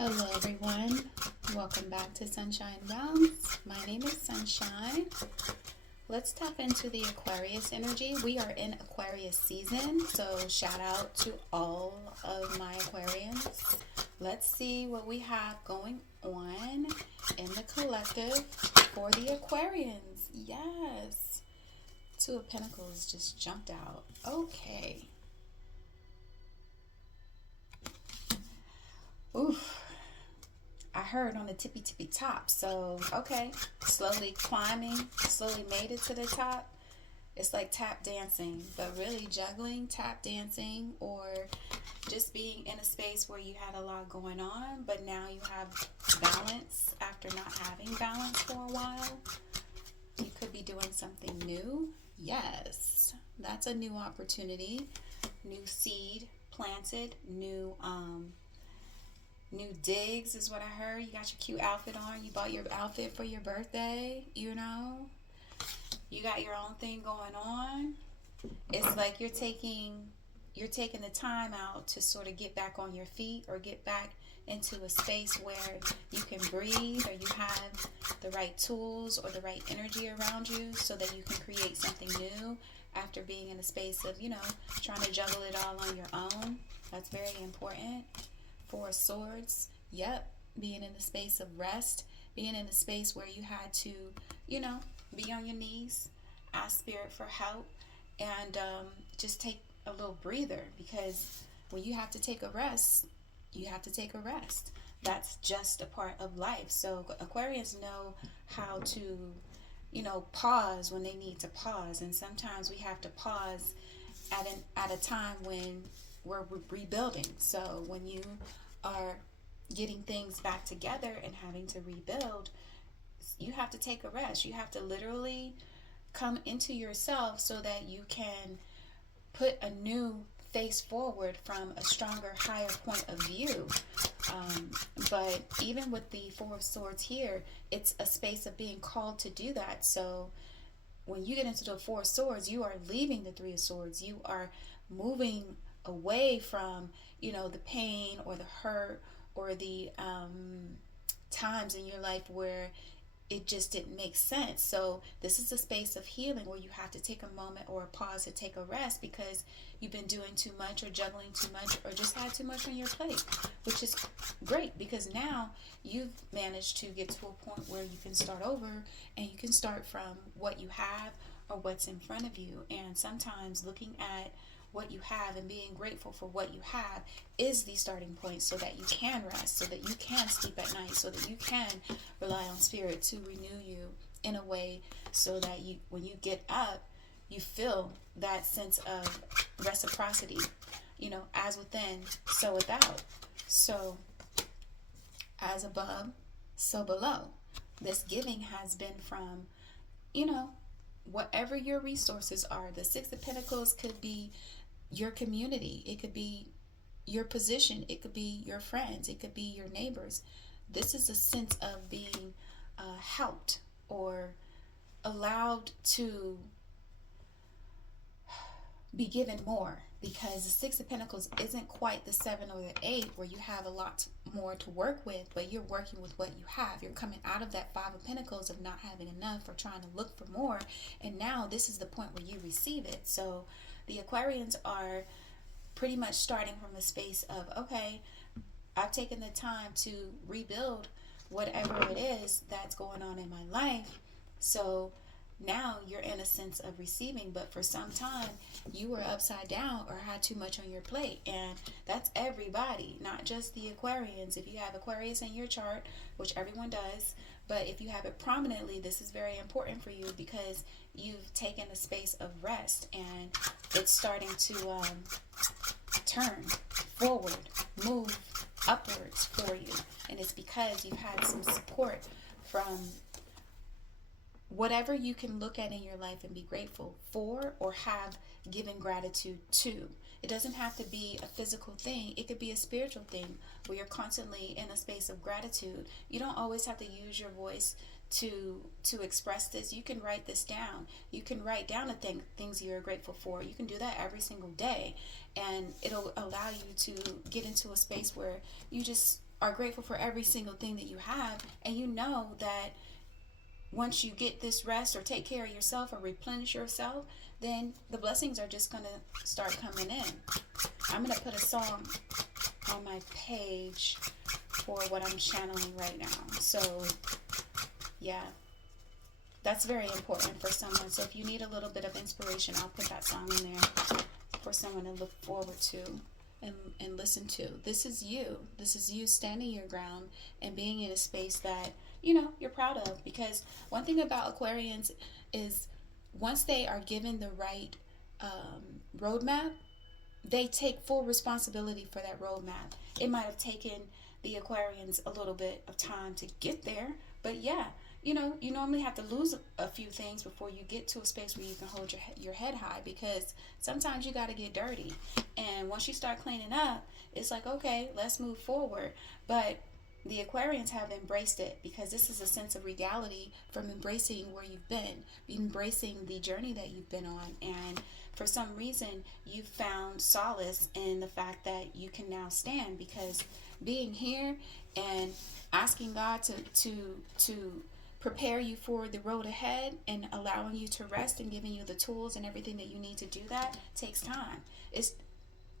Hello everyone, welcome back to Sunshine Realms. My name is Sunshine. Let's tap into the Aquarius energy. We are in Aquarius season, so shout out to all of my Aquarians. Let's see what we have going on in the collective for the Aquarians. Yes, Two of Pentacles just jumped out. Okay. Oof. I heard on the tippy top. So, okay, slowly climbing, slowly made it to the top. It's like tap dancing, but really juggling, tap dancing, or just being in a space where you had a lot going on, but now you have balance after not having balance for a while. You could be doing something new. Yes, that's a new opportunity, new seed planted, new digs is what I heard. You got your cute outfit on. You bought your outfit for your birthday, you know. You got your own thing going on. It's like you're taking the time out to sort of get back on your feet or get back into a space where you can breathe or you have the right tools or the right energy around you so that you can create something new after being in a space of, trying to juggle it all on your own. That's very important. Four of Swords, yep, being in a space of rest, being in a space where you had to, be on your knees, ask Spirit for help, and just take a little breather, because when you have to take a rest, you have to take a rest. That's just a part of life. So Aquarians know how to, pause when they need to pause, and sometimes we have to pause at a time when we're rebuilding. So when you are getting things back together and having to rebuild, you have to take a rest. You have to literally come into yourself so that you can put a new face forward from a stronger, higher point of view. But even with the Four of Swords here, it's a space of being called to do that. So when you get into the Four of Swords, you are leaving the Three of Swords. You are moving away from, the pain or the hurt or the times in your life where it just didn't make sense. So this is a space of healing where you have to take a moment or a pause to take a rest because you've been doing too much or juggling too much or just had too much on your plate, which is great because now you've managed to get to a point where you can start over and you can start from what you have or what's in front of you. And sometimes looking at what you have and being grateful for what you have is the starting point so that you can rest, so that you can sleep at night, so that you can rely on Spirit to renew you in a way so that you, when you get up, you feel that sense of reciprocity, as within, so without. So as above, so below. This giving has been from, whatever your resources are. The Six of Pentacles could be your community, it could be your position, it could be your friends, it could be your neighbors. This is a sense of being helped or allowed to be given more, because the Six of Pentacles isn't quite the Seven or the Eight where you have a lot more to work with, but you're working with what you have. You're coming out of that Five of Pentacles of not having enough or trying to look for more, and now this is the point where you receive it. So the Aquarians are pretty much starting from a space of, okay, I've taken the time to rebuild whatever it is that's going on in my life. So now you're in a sense of receiving, but for some time you were upside down or had too much on your plate, and that's everybody, not just the Aquarians. If you have Aquarius in your chart, which everyone does, but if you have it prominently, this is very important for you because you've taken a space of rest and it's starting to turn forward, move upwards for you, and it's because you've had some support from whatever you can look at in your life and be grateful for or have given gratitude to. It doesn't have to be a physical thing. It could be a spiritual thing where you're constantly in a space of gratitude. You don't always have to use your voice to express this. You can write this down. You can write down the things you're grateful for. You can do that every single day, and it'll allow you to get into a space where you just are grateful for every single thing that you have, and you know that once you get this rest or take care of yourself or replenish yourself, then the blessings are just going to start coming in. I'm going to put a song on my page for what I'm channeling right now. So, yeah, that's very important for someone. So if you need a little bit of inspiration, I'll put that song in there for someone to look forward to and listen to. This is you. This is you standing your ground and being in a space that, you know, you're proud of. Because one thing about Aquarians is once they are given the right roadmap, they take full responsibility for that roadmap. It might have taken the Aquarians a little bit of time to get there, but yeah, you know, you normally have to lose a few things before you get to a space where you can hold your head high, because sometimes you got to get dirty. And once you start cleaning up, it's like, okay, let's move forward. But the Aquarians have embraced it, because this is a sense of regality from embracing where you've been, embracing the journey that you've been on. And for some reason, you found solace in the fact that you can now stand, because being here and asking God to prepare you for the road ahead and allowing you to rest and giving you the tools and everything that you need to do that takes time.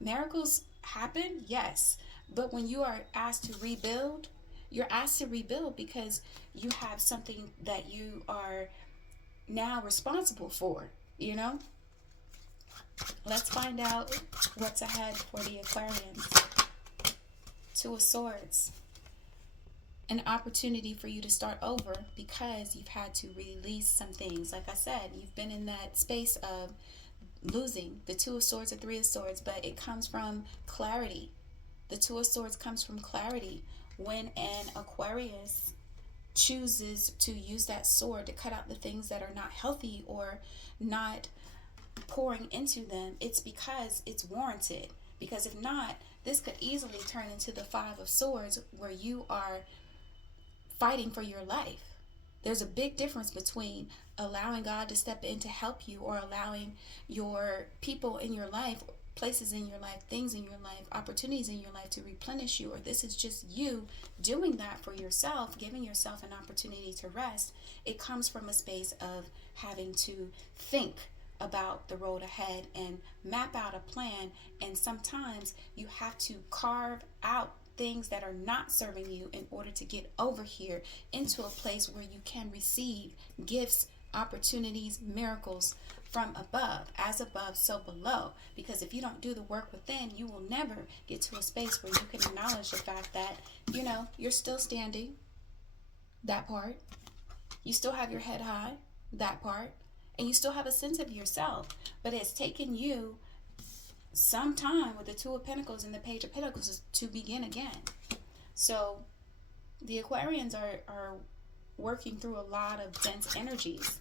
Miracles happen, yes, but when you are asked to rebuild, you're asked to rebuild because you have something that you are now responsible for, you know? Let's find out what's ahead for the Aquarians. Two of Swords. An opportunity for you to start over because you've had to release some things. Like I said, you've been in that space of losing. The Two of Swords or Three of Swords, but it comes from clarity. The Two of Swords comes from clarity. When an Aquarius chooses to use that sword to cut out the things that are not healthy or not pouring into them, it's because it's warranted. Because if not, this could easily turn into the Five of Swords, where you are fighting for your life. There's a big difference between allowing God to step in to help you, or allowing your people in your life, places in your life, things in your life, opportunities in your life to replenish you, or this is just you doing that for yourself, giving yourself an opportunity to rest. It comes from a space of having to think about the road ahead and map out a plan, and sometimes you have to carve out things that are not serving you in order to get over here into a place where you can receive gifts, opportunities, miracles from above. As above, so below. Because if you don't do the work within, you will never get to a space where you can acknowledge the fact that, you know, you're still standing. That part. You still have your head high. That part. And you still have a sense of yourself. But it's taken you some time with the Two of Pentacles and the Page of Pentacles to begin again. So the Aquarians are working through a lot of dense energies.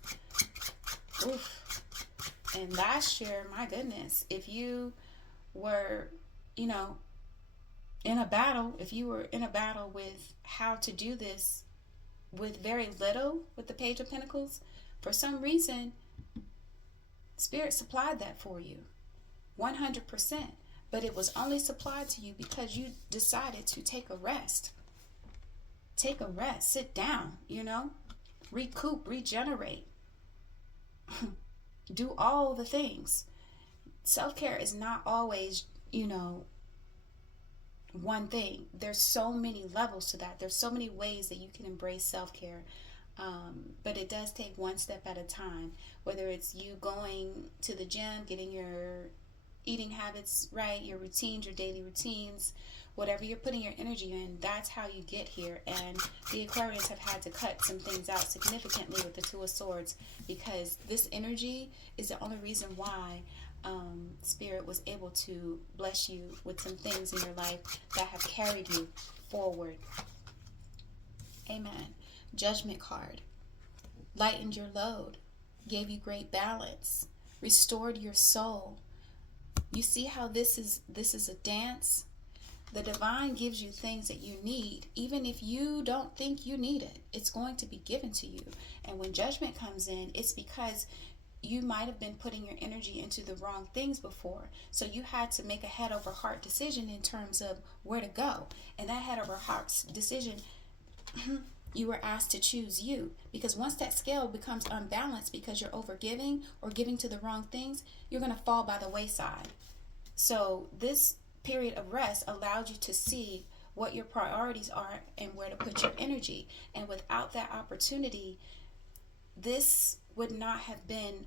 Oof. And last year, my goodness, if you were, you know, in a battle, if you were in a battle with how to do this with very little with the Page of Pentacles, for some reason, Spirit supplied that for you. 100%. But it was only supplied to you because you decided to take a rest. Take a rest. Sit down, you know. Recoup, regenerate. Do all the things. Self-care is not always, you know, one thing. There's so many levels to that. There's so many ways that you can embrace self-care. But it does take one step at a time. Whether it's you going to the gym, getting your eating habits right, your routines, your daily routines, whatever you're putting your energy in, that's how you get here. And the Aquarians have had to cut some things out significantly with the Two of Swords, because this energy is the only reason why Spirit was able to bless you with some things in your life that have carried you forward. Amen. Judgment card. Lightened your load. Gave you great balance. Restored your soul. You see how this is a dance? The divine gives you things that you need. Even if you don't think you need it, it's going to be given to you. And when judgment comes in, it's because you might have been putting your energy into the wrong things before. So you had to make a head over heart decision in terms of where to go. And that head over heart decision, you were asked to choose you. Because once that scale becomes unbalanced because you're over giving or giving to the wrong things, you're going to fall by the wayside. So this period of rest allowed you to see what your priorities are and where to put your energy. And without that opportunity, this would not have been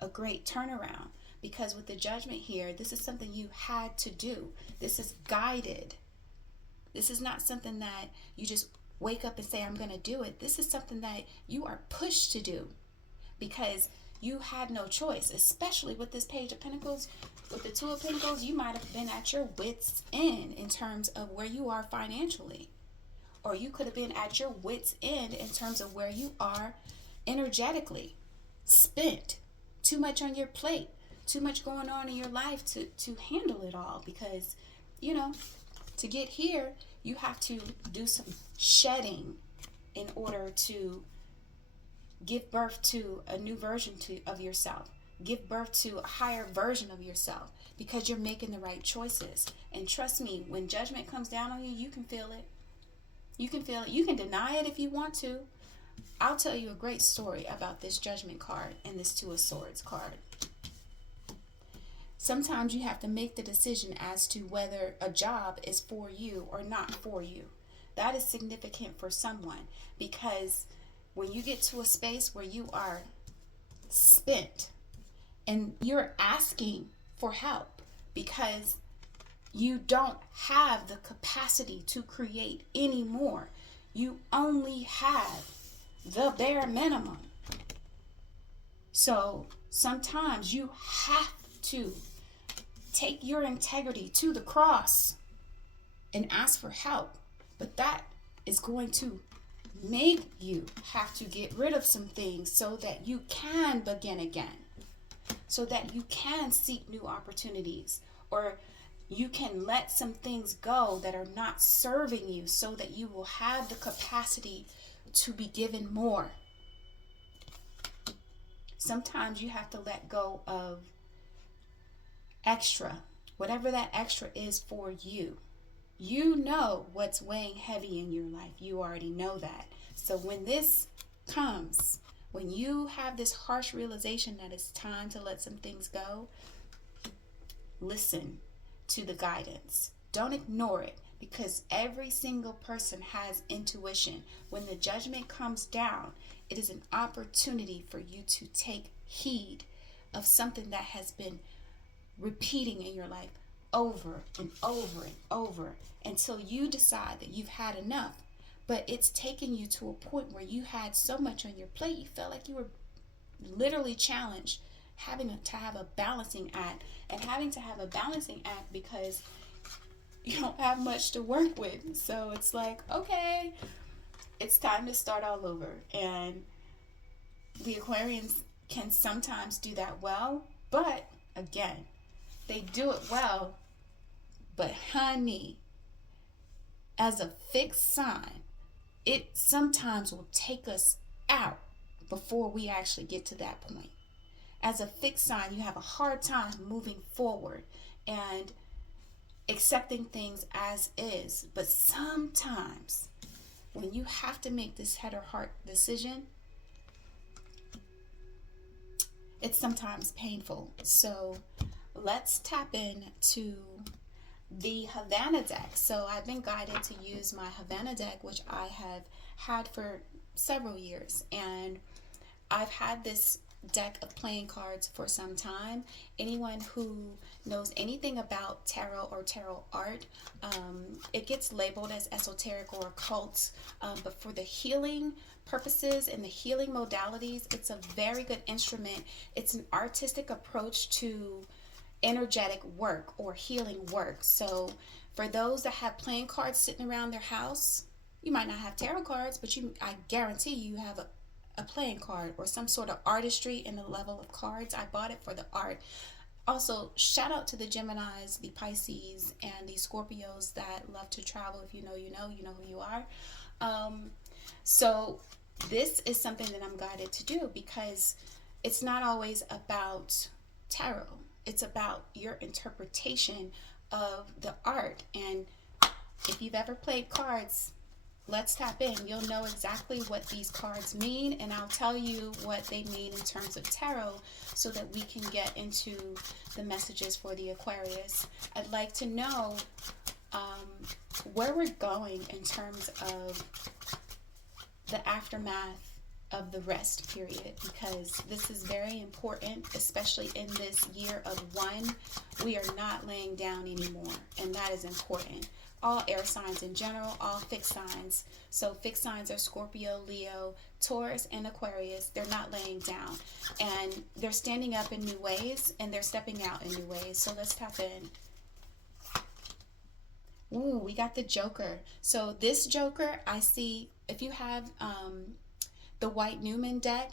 a great turnaround, because with the judgment here, this is something you had to do. This is guided. This is not something that you just wake up and say, I'm going to do it. This is something that you are pushed to do because you had no choice, especially with this Page of Pentacles. With the Two of Pentacles, you might have been at your wits' end in terms of where you are financially. Or you could have been at your wits' end in terms of where you are energetically. Spent. Too much on your plate. Too much going on in your life to handle it all. Because, you know, to get here, you have to do some shedding in order to give birth to a new version of yourself. Give birth to a higher version of yourself because you're making the right choices. And trust me, when judgment comes down on you, you can feel it. You can feel it. You can deny it if you want to. I'll tell you a great story about this Judgment card and this Two of Swords card. Sometimes you have to make the decision as to whether a job is for you or not for you. That is significant for someone, because when you get to a space where you are spent and you're asking for help because you don't have the capacity to create anymore, you only have the bare minimum. So sometimes you have to take your integrity to the cross and ask for help. But that is going to make you have to get rid of some things so that you can begin again. So that you can seek new opportunities, or you can let some things go that are not serving you so that you will have the capacity to be given more. Sometimes you have to let go of extra, whatever that extra is for you. You know what's weighing heavy in your life. You already know that. So when this comes, when you have this harsh realization that it's time to let some things go, listen to the guidance. Don't ignore it, because every single person has intuition. When the judgment comes down, it is an opportunity for you to take heed of something that has been repeating in your life over and over and over until you decide that you've had enough. But it's taken you to a point where you had so much on your plate, you felt like you were literally challenged, having to have a balancing act, and having to have a balancing act because you don't have much to work with. So it's like, okay, it's time to start all over. And the Aquarians can sometimes do that well, but again, they do it well. But honey, as a fixed sign, it sometimes will take us out before we actually get to that point. As a fixed sign, you have a hard time moving forward and accepting things as is. But sometimes when you have to make this head or heart decision, it's sometimes painful. So let's tap into the Havana deck. So I've been guided to use my Havana deck, which I have had for several years, and I've had this deck of playing cards for some time. Anyone who knows anything about tarot or tarot art, it gets labeled as esoteric or occult, but for the healing purposes and the healing modalities, it's a very good instrument. It's an artistic approach to energetic work or healing work. So for those that have playing cards sitting around their house, you might not have tarot cards, but I guarantee you have a playing card or some sort of artistry in the level of cards. I bought it for the art. Also, shout out to the Geminis, the Pisces, and the Scorpios that love to travel. If you know, you know who you are. So this is something that I'm guided to do because it's not always about tarot. It's about your interpretation of the art. And if you've ever played cards, let's tap in. You'll know exactly what these cards mean, and I'll tell you what they mean in terms of tarot so that we can get into the messages for the Aquarius. I'd like to know where we're going in terms of the aftermath of the rest period, because this is very important, especially in this year of one. We are not laying down anymore, and that is important. All air signs in general, all fixed signs. So fixed signs are Scorpio, Leo, Taurus, and Aquarius. They're not laying down, and they're standing up in new ways, and they're stepping out in new ways. So let's tap in. Ooh, we got the Joker. So this Joker, I see, if you have the White Newman deck,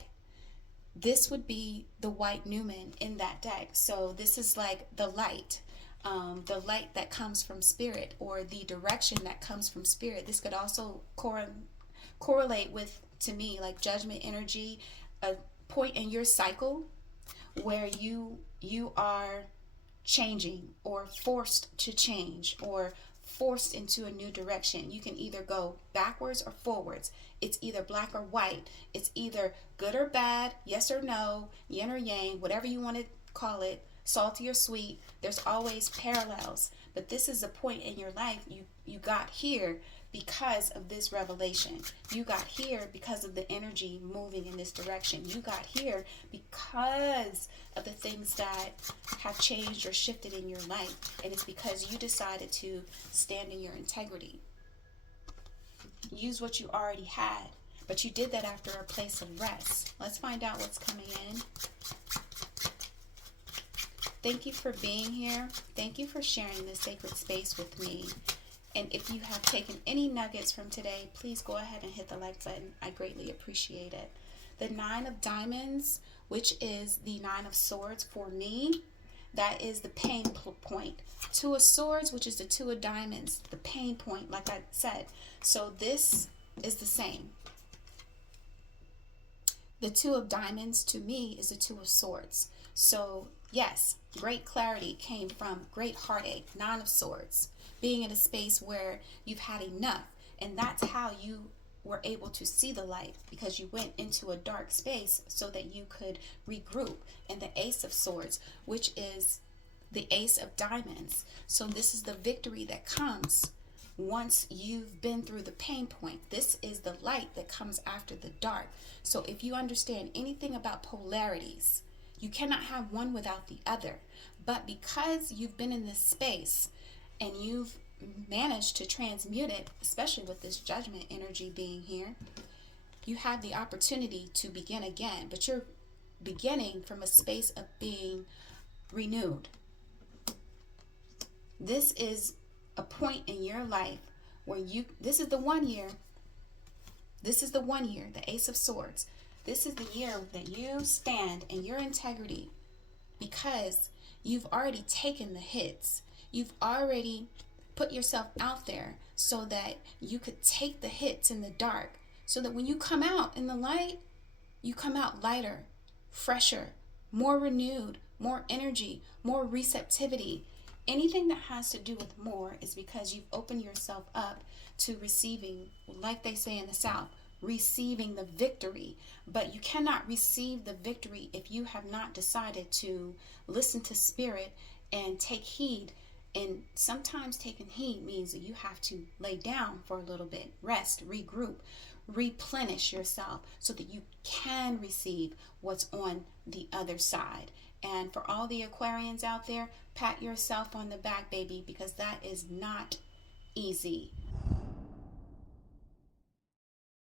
this would be the White Newman in that deck. So this is like the light that comes from spirit, or the direction that comes from spirit. This could also correlate with, to me, like judgment energy, a point in your cycle where you are changing, or forced to change, or forced into a new direction. You can either go backwards or forwards. It's either black or white. It's either good or bad, yes or no, yin or yang, whatever you want to call it, salty or sweet. There's always parallels. But this is a point in your life. You got here because of this revelation. You got here because of the energy moving in this direction. You got here because of the things that have changed or shifted in your life. And it's because you decided to stand in your integrity. Use what you already had. But you did that after a place of rest. Let's find out what's coming in. Thank you for being here. Thank you for sharing this sacred space with me. And if you have taken any nuggets from today, please go ahead and hit the like button. I greatly appreciate it. The Nine of Diamonds, which is the Nine of Swords for me, that is the pain point. Two of Swords, which is the Two of Diamonds, the pain point, like I said. So this is the same. The Two of Diamonds to me is the Two of Swords. So yes, great clarity came from great heartache. Nine of Swords, being in a space where you've had enough, and that's how you were able to see the light, because you went into a dark space so that you could regroup. And the Ace of Swords, which is the Ace of Diamonds. So this is the victory that comes once you've been through the pain point. This is the light that comes after the dark. So if you understand anything about polarities, you cannot have one without the other. But because you've been in this space and you've managed to transmute it, especially with this judgment energy being here, you have the opportunity to begin again. But you're beginning from a space of being renewed. This is a point in your life where this is the 1 year. This is the 1 year, the Ace of Swords. This is the year that you stand in your integrity, because you've already taken the hits. You've already put yourself out there so that you could take the hits in the dark, so that when you come out in the light, you come out lighter, fresher, more renewed, more energy, more receptivity. Anything that has to do with more is because you've opened yourself up to receiving, like they say in the South, receiving the victory. But you cannot receive the victory if you have not decided to listen to spirit and take heed. And sometimes taking heed means that you have to lay down for a little bit, rest, regroup, replenish yourself so that you can receive what's on the other side. And for all the Aquarians out there, pat yourself on the back, baby, because that is not easy.